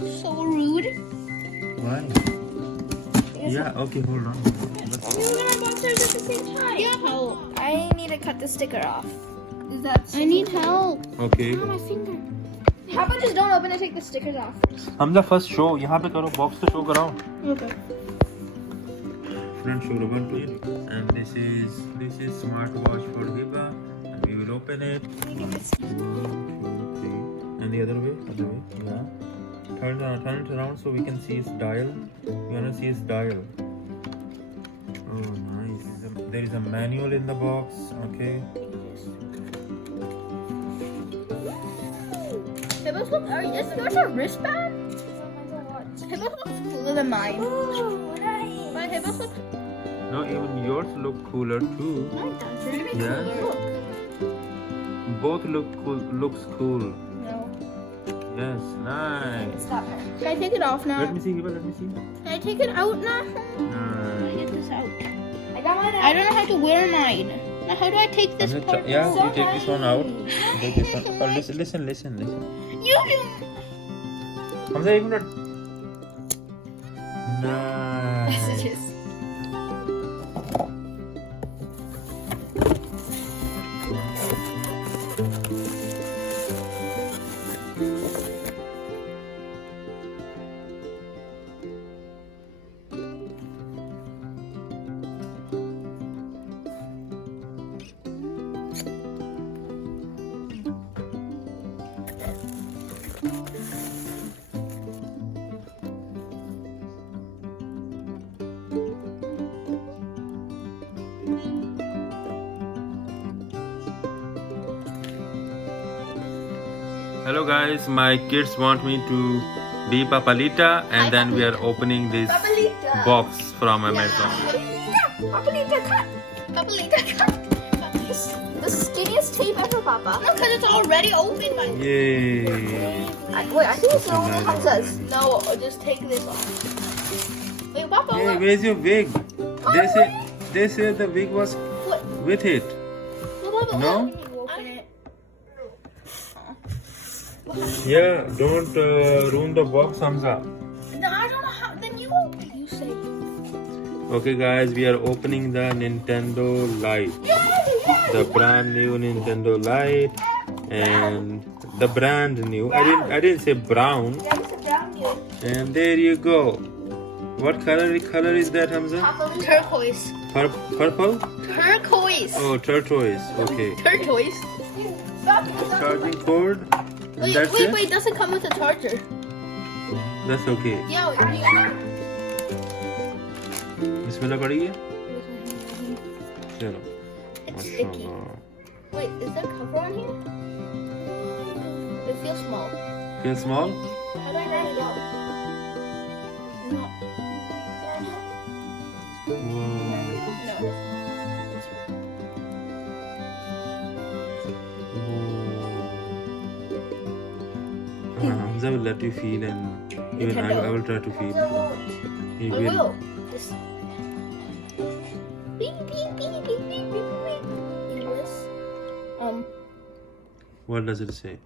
So rude. Why? Yeah, okay, hold on. We were gonna box ours at the same time. Yeah. Help. I need to cut the sticker off. Is that I need help. Okay. Oh, my finger. How about just don't open and take the stickers off? Hamza first show यहाँ पे करो box तो show कराओ. Okay. Front show rubber please. And this is smartwatch for Hiba. And we will open it. 1, 2, 3. And the other way. Yeah. Turn it around so we can see its dial. We wanna see its dial. Oh, nice. There is a manual in the box. Okay. Hibbos look, is yours a wristband? Hibbos looks cooler than mine. My Hibbos look. No, even yours look cooler too. Yeah. Look. Both looks cool. No. Yes, nice. Stop it. Can I take it off now? Let me see, Hiba, let me see. Can I take it out now? Nice. Get this out. I got mine out. I don't know how to wear mine. Now, how do I take this part? Yeah, So you take this one out. nice. Take this one. Oh, listen. You do. Hamza, एक minute. Nice. Messages. Hello guys, my kids want me to be Papalita and then we are opening this Papalita. box from Amazon. Papalita cut. Papalita cut. The skinniest tape ever, Papa. No, because it's already open. Yay! Wait, I think it's the one that comes as. No, just take this off. Wait, Papa. Hey, look. where's your wig? They said the wig was What? with it. No, Papa. No? Look. Open it. Yeah, don't ruin the box, Hamza. No, I don't know how. Then you open. You say. Okay guys, we are opening the Nintendo Lite. The brand new Nintendo Lite. And the brand new. I didn't say brown. Yeah, it's a brown here. And there you go. What color is that, Hamza? Turquoise. Purple? Turquoise. Oh, turquoise. Okay. Turquoise. Charging cord. And Wait, that's wait, it? wait. It doesn't come with a charger. That's okay. Yeah. Bismillah पढ़िए. चलो. It's sticky. माशाल्लाह. Wait, is there cover on here? It feels small. Feel small? How do I write it out? No. Whoa. Hamza will let you feel and even I will try to feel. He I will. will. Just... Beep, beep, beep, beep, beep, beep, beep. English. What does it say?